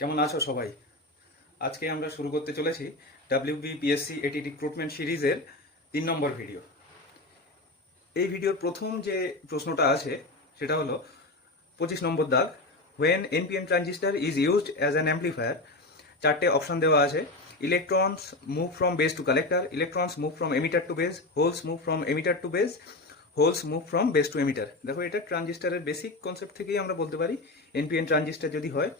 কেমন আছো সবাই? আজকে আমরা শুরু করতে চলেছি WBPSC এটি রিক্রুটমেন্ট সিরিজের 3 নম্বর ভিডিও। এই ভিডিওর প্রথম যে প্রশ্নটা আছে সেটা হলো 25 নম্বর দাগ, when NPN transistor is used as an amplifier. চারটে অপশন দেওয়া আছে: electrons move from base to collector, electrons move from emitter to base, holes move from emitter to base, holes move from base to emitter. দেখো, এটা ট্রানজিস্টারের basic concept থেকেই আমরা বলতে পারি NPN transistor যদি হয়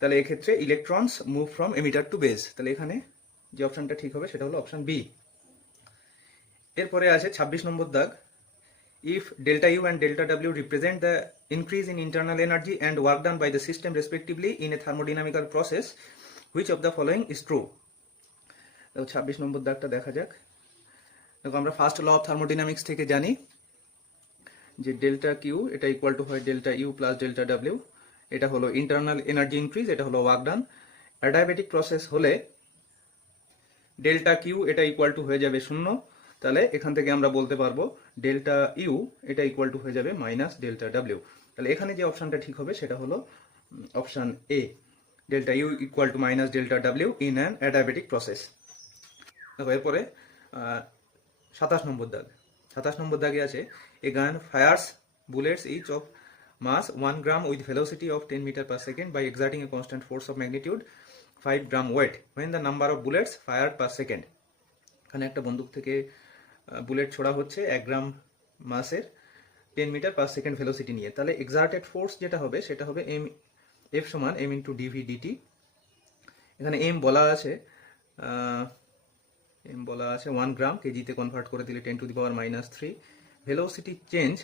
তাহলে এক্ষেত্রে electrons move from emitter to base. তাহলে এখানে যে অপশনটা ঠিক হবে সেটা হলো অপশন বি। এরপরে আছে 26 নম্বর দাগ, if delta U and delta W represent the increase in internal energy and work done by the system respectively in a thermodynamical process, which of the following is true? দেখো 26 নম্বর দাগটা দেখা যাক। দেখো, আমরা first law of thermodynamics থেকে জানি যে delta Q এটা ইকুয়াল টু হয় delta U plus delta W. এটা হলো ইন্টারনাল এনার্জি ইনক্রিজ, এটা হলো ওয়ার্ক ডান। অ্যাডিয়াবেটিক প্রসেস হলে ডেল্টা কিউ এটা ইকুয়াল টু হয়ে যাবে 0। তাহলে এখান থেকে আমরা বলতে পারবো ডেল্টা ইউ এটা ইকুয়াল টু হয়ে যাবে মাইনাস ডেল্টা ডাব্লিউ। তাহলে এখানে যে অপশনটা ঠিক হবে সেটা হলো option A, delta U equal to minus delta W in an adiabatic process. দেখো, এরপরে 27 নম্বর দাগ। 27 নম্বর দাগে আছে, এ গান fires bullets each of mass 1 gram with velocity of 10 meter per second by exerting a constant force of magnitude 5 gram weight when the number of bullets fired per second। এখানে একটা বন্দুক থেকে বুলেট ছোড়া হচ্ছে 1 গ্রাম মাসের 10 মিটার পার সেকেন্ড ভেলোসিটি নিয়ে। তাহলে exerted force যেটা হবে সেটা হবে এফ সমান এম ইন্টু ডিভি ডিটি। এখানে এম বলা আছে 1 গ্রাম, কেজিতে কনভার্ট করে দিলে 10 to the power minus 3। Velocity change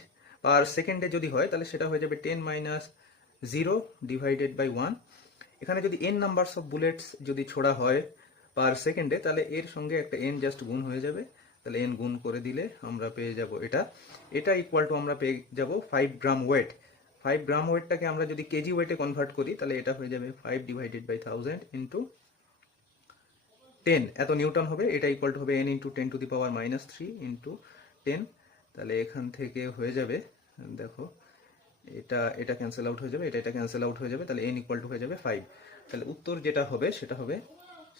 per সেকেন্ডে যদি হয় তাহলে সেটা হয়ে যাবে 10 মাইনাস 0 ডিভাইডেড বাই 1। এখানে যদি এন নাম্বারস অফ বুলেটস যদি ছোড়া হয় পার সেকেন্ডে তাহলে এর সঙ্গে একটা এন জাস্ট গুণ হয়ে যাবে। তাহলে এন গুণ করে দিলে আমরা পেয়ে যাব এটা ইকুয়াল টু আমরা পেয়ে যাব 5 গ্রাম ওয়েট। 5 গ্রাম ওয়েটটাকে আমরা যদি কেজি ওয়েটে কনভার্ট করি তাহলে এটা হয়ে যাবে 5 ডিভাইডেড বাই 1000 ইন্টু 10, এত নিউটন হবে। এটা ইকুয়াল টু হবে n into 10 to the power minus 3 into 10। তাহলে এখান থেকে হয়ে যাবে, দেখো এটা ক্যান্সেল আউট হয়ে যাবে, এটা ক্যান্সেল আউট হয়ে যাবে। তাহলে n ইকুয়াল টু হয়ে যাবে 5। তাহলে উত্তর যেটা হবে সেটা হবে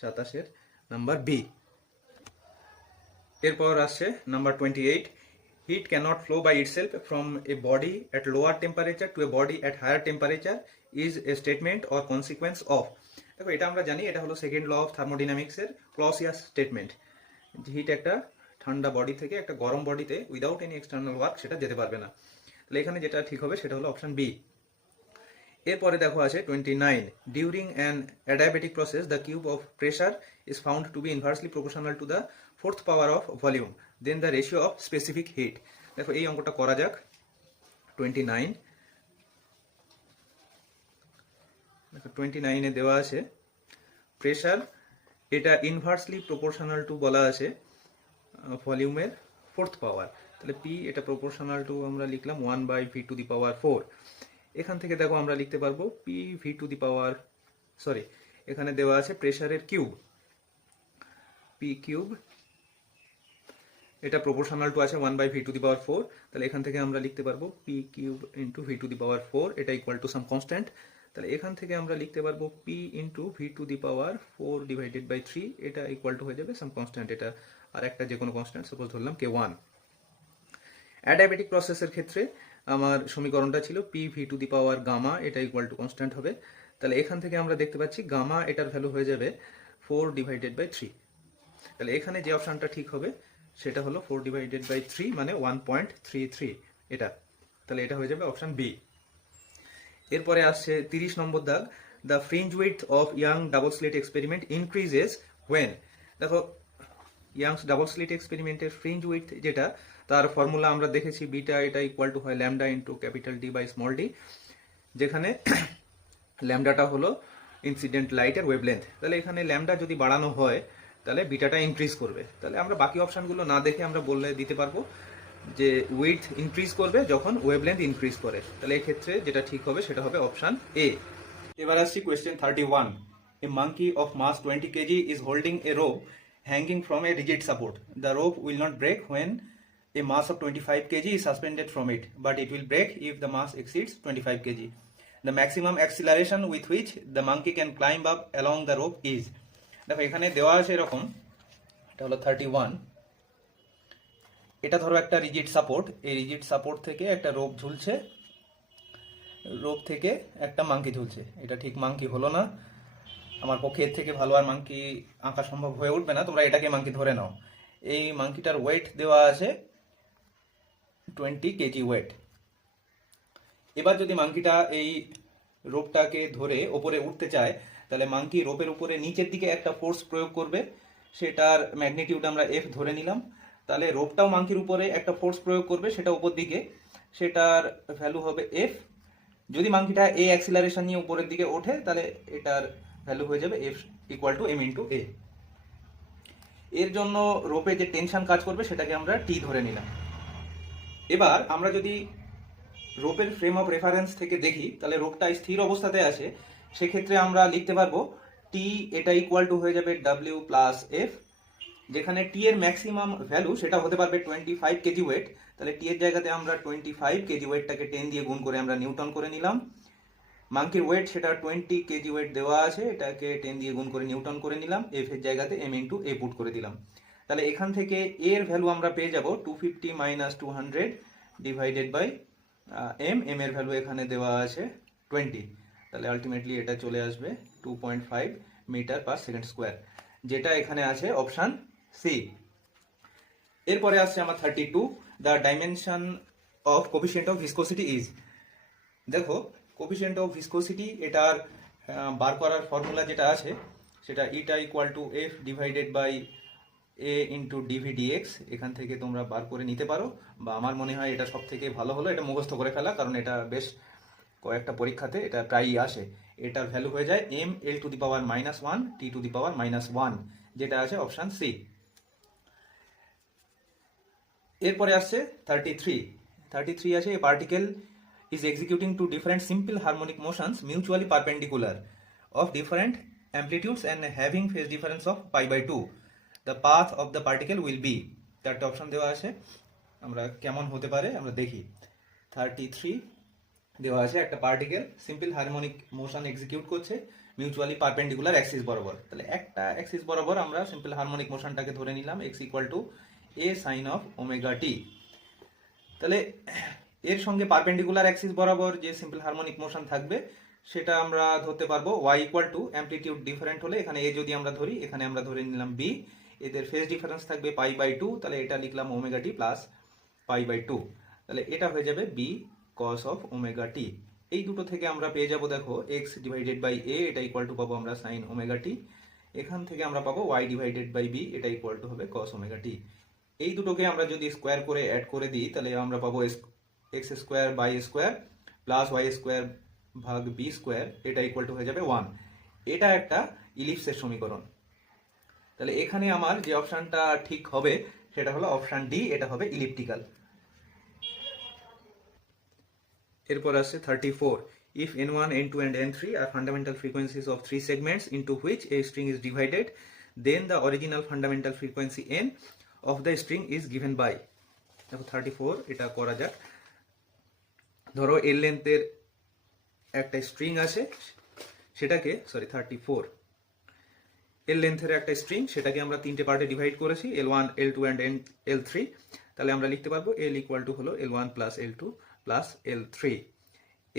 27 নাম্বার বি। এরপর আসছে number 28, heat cannot flow by itself from a body at lower temperature to a body at higher temperature is a statement or consequence of. দেখো, এটা আমরা জানি এটা হলো সেকেন্ড ল অফ থার্মোডাইনামিক্সের ক্লসিয়াস স্টেটমেন্ট। হিট একটা ঠান্ডা বডি থেকে একটা গরম বডিতে উইদাউট এনি এক্সটার্নাল ওয়ার্ক সেটা যেতে পারবে না। তাহলে এখানে যেটা ঠিক হবে সেটা হলো অপশন বি। এরপরে দেখো আছে 29, during an adiabatic process the cube of pressure is found to be inversely proportional to the 4th power of volume, then the ratio of specific heat. দেখো, এই অঙ্কটা করা যাক। 29 দেওয়া আছে প্রেসার এটা ইনভার্সলি প্রপোর্শনাল টু বলা আছে ভলিউমের 4th পাওয়ার। তাহলে পি এটা প্রপোর্শনাল টু আমরা লিখলাম 1 by V to the power 4। এখান থেকে দেখো আমরা লিখতে পারবো P V to the power, এখানে দেওয়া আছে প্রেসারের কিউব, পি কিউব এটা প্রপোর্শনাল টু আছে 1 by V to the power 4। তাহলে এখান থেকে আমরা লিখতে পারবো P cube into V to the power 4 এটা ইকুয়াল টু সাম কনস্ট্যান্ট। তাহলে এখান থেকে আমরা লিখতে পারবো P into V to the power 4 divided by 3 এটা ইকুয়াল টু হয়ে যাবে সাম কনস্ট্যান্ট, এটা আর একটা যে কোনো কনস্ট্যান্ট, সাপোজ ধরলাম K1। অ্যাডিয়াবেটিক প্রসেসের ক্ষেত্রে আমার সমীকরণটা ছিল P V to the power gamma এটা ইকুয়াল টু কনস্ট্যান্ট হবে। তাহলে এখান থেকে আমরা দেখতে পাচ্ছি গামা এটার ভ্যালু হয়ে যাবে 4 ডিভাইডেড বাই 3। তাহলে এখানে যে অপশনটা ঠিক হবে সেটা হলো 4 ডিভাইডেড বাই 3 মানে 1.33 এটা। তাহলে এটা হয়ে যাবে অপশন বি। এরপরে আসছে 30 নম্বর দাগ, the fringe width of Young double slit experiment increases when. দেখো, ইয়াংস ডাবল স্লিট এক্সপেরিমেন্টের ফ্রিঞ্জ উইডথ যেটা তার ফর্মুলা আমরা দেখেছি বিটা এটা ইকুয়াল টু হয় lambda into capital D by small D, যেখানে ল্যামডাটা হলো ইনসিডেন্ট লাইটের ওয়েভলেন্থ। তাহলে এখানে ল্যামডা যদি বাড়ানো হয় তাহলে বিটাটা ইনক্রিজ করবে। তাহলে আমরা বাকি অপশনগুলো না দেখে আমরা বলে দিতে পারবো যে উইডথ ইনক্রিজ করবে যখন ওয়েভলেন্থ ইনক্রিজ করে। তাহলে এই ক্ষেত্রে যেটা ঠিক হবে সেটা হবে অপশন এ। এবার আসছি question 31, a monkey of mass 20 kg is holding a rope hanging from a rigid support. The rope will not break when a mass of 25 kg is suspended from it, but it will break if the mass exceeds 25 kg. The maximum acceleration with which the monkey can climb up along the rope is. দেখো এখানে দেওয়া আছে এরকম, এটা হলো 31। এটা ধরো একটা রিজিড সাপোর্ট, এই রিজিড সাপোর্ট থেকে একটা রোপ ঝুলছে, রোপ থেকে একটা মাঙ্কি ঝুলছে। এটা ঠিক মাঙ্কি হলো না, আমার পক্ষে এর থেকে ভালো আর মাঙ্কি আঁকা সম্ভব হয়ে উঠবে না, তোমরা এটাকে মাঙ্কি ধরে নাও। এই মাঙ্কিটার ওয়েট দেওয়া আছে 20 কেজি ওয়েট। এবার যদি মাঙ্কিটা এই রোপটাকে ধরে ওপরে উঠতে চায়, তাহলে মাঙ্কি রোপের উপরে নিচের দিকে একটা ফোর্স প্রয়োগ করবে, সেটার ম্যাগনিটিউড আমরা এফ ধরে নিলাম। তাহলে রোপটাও মাঙ্কির উপরে একটা ফোর্স প্রয়োগ করবে, সেটা উপর দিকে, সেটার ভ্যালু হবে এফ। যদি মাঙ্কিটা এ অ্যাক্সিলারেশন নিয়ে উপরের দিকে ওঠে, তাহলে এটার ভ্যালু হয়ে যাবে F equal to M into A. এর জন্য রোপে যে টেনশন কাজ করবে সেটাকে আমরা টি ধরে নিলাম। এবার আমরা যদি রোপের ফ্রেম অফ রেফারেন্স থেকে দেখি, তাহলে রোপটা স্থির অবস্থাতে আছে, সেক্ষেত্রে আমরা লিখতে পারবো টি এটা ইকুয়াল টু হয়ে যাবে ডাব্লিউ প্লাস এফ, যেখানে টি এর ম্যাক্সিমাম ভ্যালু সেটা হতে পারবে 25 কেজি ওয়েট। তাহলে টি এর জায়গাতে আমরা 25 কেজি ওয়েটটাকে 10 দিয়ে গুণ করে আমরা নিউটন করে নিলাম। মাঙ্কির ওয়েট সেটা 20 কেজি ওয়েট দেওয়া আছে, এটাকে 10 দিয়ে গুণ করে নিউটন করে নিলাম। এফ এর জায়গাতে এম ইন্টু এ পুট করে দিলাম। তাহলে এখান থেকে এর ভ্যালু আমরা পেয়ে যাব 250 minus 200 divided by M. M এর ভ্যালু এখানে দেওয়া আছে 20, তাহলে আলটিমেটলি এটা চলে আসবে 2.5 মিটার পার সেকেন্ড স্কোয়ার, যেটা এখানে আছে অপশান সি। এরপরে আসছে আমার 32, the dimension of coefficient of viscosity is. দেখো কোফিশিয়েন্ট অফ ভিসকোসিটি এটার বার করার ফর্মুলা যেটা আছে, সেটা eta equal to F divided by A into dv dx. এখান থেকে তোমরা বার করে নিতে পারো, বা আমার মনে হয় এটা সব থেকে ভালো হলো এটা মুখস্থ করে ফেলা, কারণ এটা বেশ কয়েকটা পরীক্ষাতে এটা প্রায়ই আসে। এটার ভ্যালু হয়ে যায় M L to the power -1 T to the power -1, যেটা আছে অপশান সি। এরপরে আসছে 33 আছে, a particle is executing two different simple harmonic motions mutually perpendicular of different amplitudes and having phase difference of π/2. The path of the particle will be, চারটে option দেওয়া আছে, আমরা কেমন হতে পারে আমরা দেখি। 33 দেওয়া আছে একটা particle simple harmonic motion execute করছে মিউচুয়ালি পারপেন্ডিকুলার অ্যাক্সিস বরাবর। তাহলে একটা অ্যাক্সিস বরাবর আমরা সিম্পল হারমোনিক মোশনটাকে ধরে নিলাম x equal to a sine of omega T. তাহলে এর সঙ্গে পারপেন্ডিকুলার অ্যাক্সিস বরাবর যে সিম্পল হারমোনিক মোশন থাকবে সেটা আমরা ধরতে পারবো y equal to amplitude different হলে, এখানে a যদি আমরা ধরি, এখানে আমরা ধরে নিলাম b, এদের ফেজ ডিফারেন্স থাকবে π/2, তাহলে এটা লিখলাম ওমেগা টি প্লাস π/2, তাহলে এটা হয়ে যাবে b cos অফ ওমেগা টি। এই দুটো থেকে আমরা পেয়ে যাব, দেখো x ডিভাইডেড বাই a এটা ইকুয়াল টু পাবো আমরা সাইন ওমেগা টি, এখান থেকে আমরা পাবো y ডিভাইডেড বাই b এটা ইকুয়াল টু হবে cos ওমেগা টি। এই দুটোকে আমরা যদি স্কোয়ার করে অ্যাড করে দিই, তাহলে আমরা পাবো x square by square plus y square ভাগ বি স্কোয়ার, এটা ইকুয়াল টু হয়ে যাবে 1। এটা একটা ইলিপসের সমীকরণ। তাহলে এখানে আমার যে অপশানটা ঠিক হবে সেটা হলো অপশান ডি, এটা হবে ইলিপ্টিক্যাল। এরপর আসছে 34, if n1 n2 and n3 are fundamental frequencies of three segments into which a string is divided, then the original fundamental frequency n of the string is given by। দেখো 34 এটা করা যাক। ধরো এল লেন্থের একটা স্ট্রিং আছে, সেটাকে 34 এল লেন্থের একটা স্ট্রিং, সেটাকে আমরা তিনটে পার্টে ডিভাইড করেছি, L1 L2 and L3। তাহলে আমরা লিখতে পারবো L ইকুয়াল টু হলো L1 plus L2 plus L3।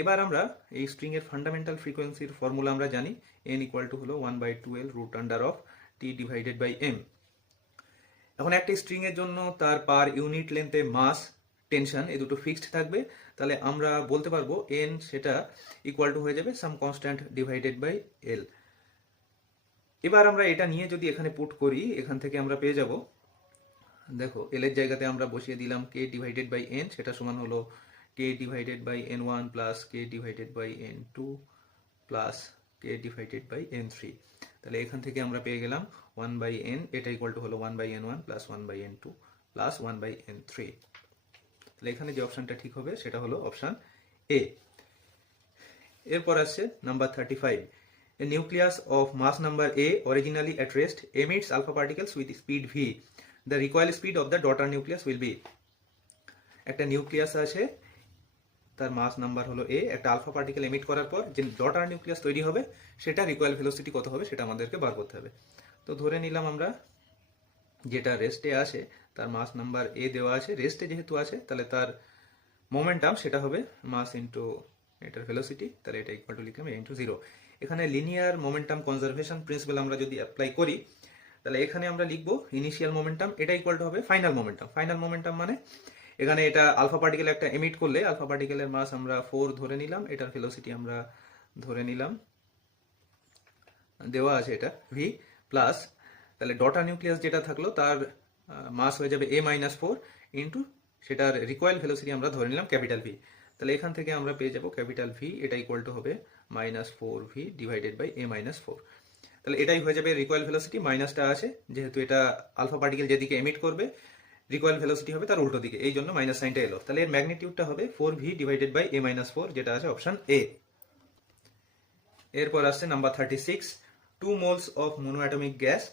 এবার আমরা এই স্ট্রিং এর ফান্ডামেন্টাল ফ্রিকোয়েন্সির ফর্মুলা আমরা জানি, n ইকুয়াল টু হলো 1/2L root under of T divided by m। এখন একটা স্ট্রিং এর জন্য তার পার ইউনিট লেন্থে মাস, টেনশন এই দুটো ফিক্সড থাকবে, তাহলে আমরা বলতে পারবো n সেটা ইকুয়াল টু হয়ে যাবে সাম কনস্ট্যান্ট ডিভাইডেড বাই l। এবার আমরা এটা নিয়ে যদি এখানে পুট করি, এখান থেকে আমরা পেয়ে যাব, দেখো l এর জায়গাতে আমরা বসিয়ে দিলাম k ডিভাইডেড বাই n, সেটা সমান হলো k divided by n1 plus k divided by n2 plus k divided by n3। তাহলে এখান থেকে আমরা পেয়ে গেলাম 1/n, এটা ইকুয়াল টু হলো 1/n1 plus 1/n2 plus 1/n3। তাহলে এখানে যে অপশনটা ঠিক হবে সেটা হলো অপশন এ। এরপর আসছে number 35, a nucleus of mass number a originally at rest emits alpha particles with speed v. The recoil speed of the daughter nucleus will be। একটা নিউক্লিয়াস আছে, তার মাস নাম্বার হলো এ, একটা আলফা পার্টিকেল এমিট করার পর যে ডটার নিউক্লিয়াস তৈরি হবে সেটা রিকয়েল ভেলোসিটি কত হবে সেটা আমাদেরকে বার করতে হবে। তো ধরে নিলাম আমরা যেটা রেস্টে আছে তার মাস নাম্বার এ দেওয়া আছে, রেস্টে যেহেতু আছে তাহলে তার মোমেন্টাম সেটা হবে মাস ইন্টু এটার ভেলোসিটি, তাহলে এটা ইকুয়াল টু লিখলাম এ ইন্টু 0। এখানে লিনিয়ার মোমেন্টাম কনজারভেশন প্রিন্সিপাল আমরা যদি অ্যাপ্লাই করি তাহলে এখানে আমরা লিখবো ইনিশিয়াল মোমেন্টাম, এটা ইকুয়াল টু হবে ফাইনাল মোমেন্টাম। ফাইনাল মোমেন্টাম মানে এখানে এটা আলফা পার্টিকেল একটা এমিট করলে আলফা পার্টিকেলের মাস আমরা 4 ধরে নিলাম, এটার ভেলোসিটি আমরা ধরে নিলাম, দেওয়া আছে এটা ভি প্লাস, তাহলে ডটার নিউক্লিয়াস যেটা থাকলো তার মাস হয়ে যাবে এ মাইনাস 4 ইন্টু সেটার রিকয়েল ভেলোসিটি আমরা ধরে নিলাম ক্যাপিটাল ভি। তাহলে এখান থেকে আমরা পেয়ে যাবো ক্যাপিটাল ভি, এটা ইকুয়াল টু হবে -4 V divided by A minus 4। তাহলে এটাই হয়ে যাবে রিকয়েল ভেলোসিটি, মাইনাসটা আছে যেহেতু এটা আলফা পার্টিকেল যেদিকে এমিট করবে রিকয়েল ভেলোসিটি হবে তার উল্টো দিকে, এই জন্য মাইনাস সাইনটা এলো। তাহলে এর ম্যাগনিটিউডটা হবে 4v divided by a minus 4, যেটা আছে অপশন এ। এরপর আসছে number 36, 2 moles of monoatomic gas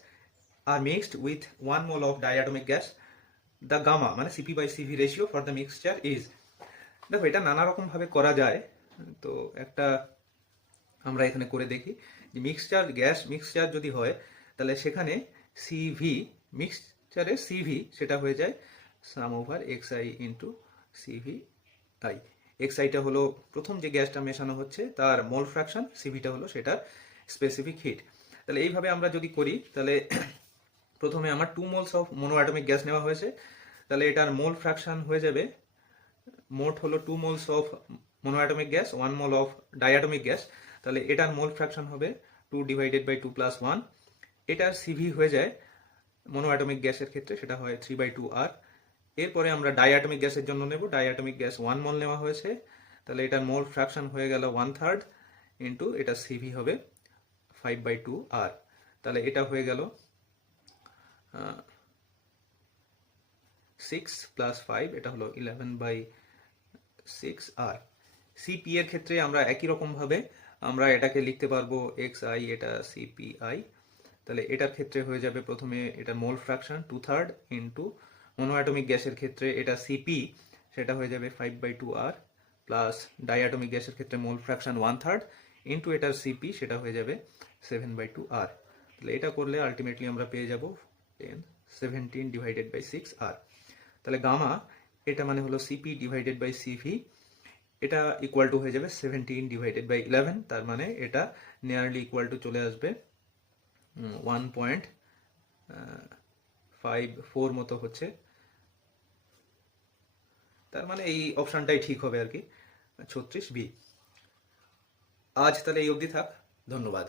are mixed with 1 mole of diatomic gas. The gamma মানে cp by cv ratio for the mixture is। দেখো এটা নানা রকম ভাবে করা যায়, তো একটা আমরা এখানে করে দেখি যে মিক্সচার গ্যাস মিক্সচার যদি হয় তাহলে সেখানে সিভি মিক্সচারের সিভি সেটা হয়ে যায় sum over X I into CV I. এক্সআইটা হলো প্রথম যে গ্যাসটা মেশানো হচ্ছে তার মোল ফ্র্যাকশন, সিভিটা হলো সেটার স্পেসিফিক হিট। তাহলে এইভাবে আমরা যদি করি তাহলে প্রথমে আমার 2 moles অফ মোনোঅ্যাটমিক গ্যাস নেওয়া হয়েছে, তাহলে এটার মোল ফ্র্যাকশন হয়ে যাবে, মোট হলো 2 moles of monoatomic gas 1 mole of diatomic gas, তাহলে এটার মোল ফ্র্যাকশন হবে 2 ডিভাইডেড বাই 2 প্লাস 1। এটার সিভি হয়ে যায় মোনোঅ্যাটমিক গ্যাসের ক্ষেত্রে সেটা হয় 3/2r। এরপরে আমরা ডাইঅ্যাটমিক গ্যাসের জন্য নেব, ডাইঅ্যাটমিক গ্যাস 1 mol নেওয়া হয়েছে, তাহলে এটার মোল ফ্র্যাকশন হয়ে গেল 1/3 ইন্টু এটা সিভি হবে 5/2r। তাহলে এটা হয়ে গেল 6 প্লাস 5, এটা হলো 11/6r। সিপি এর ক্ষেত্রে আমরা একই রকম ভাবে আমরা এটাকে লিখতে পারবো xi, এটা cpi। তাহলে এটার ক্ষেত্রে হয়ে যাবে প্রথমে এটা মোল ফ্র্যাকশন 2/3 ইন্টু মোনোঅ্যাটমিক গ্যাসের ক্ষেত্রে এটা সিপি সেটা হয়ে যাবে 5/2r প্লাস ডাইঅ্যাটমিক গ্যাসের ক্ষেত্রে মোল ফ্র্যাকশন 1/3 ইন্টু এটার সিপি সেটা হয়ে যাবে 7/2r। তাহলে এটা করলে আলটিমেটলি আমরা পেয়ে যাব 17 ডিভাইডেড বাই 6r। তাহলে গামা এটা মানে হলো সিপি ডিভাইডেড বাই সিভি, এটা ইকুয়াল টু হয়ে যাবে 17 ডিভাইডেড বাই 11, তার মানে এটা নিয়ারলি ইকুয়াল টু চলে আসবে 1.54 মতো হচ্ছে, তার মানে এই অপশনটাই ঠিক হবে আর কি, 36 বি। আজ তাহলে এই অবধি থাক, ধন্যবাদ।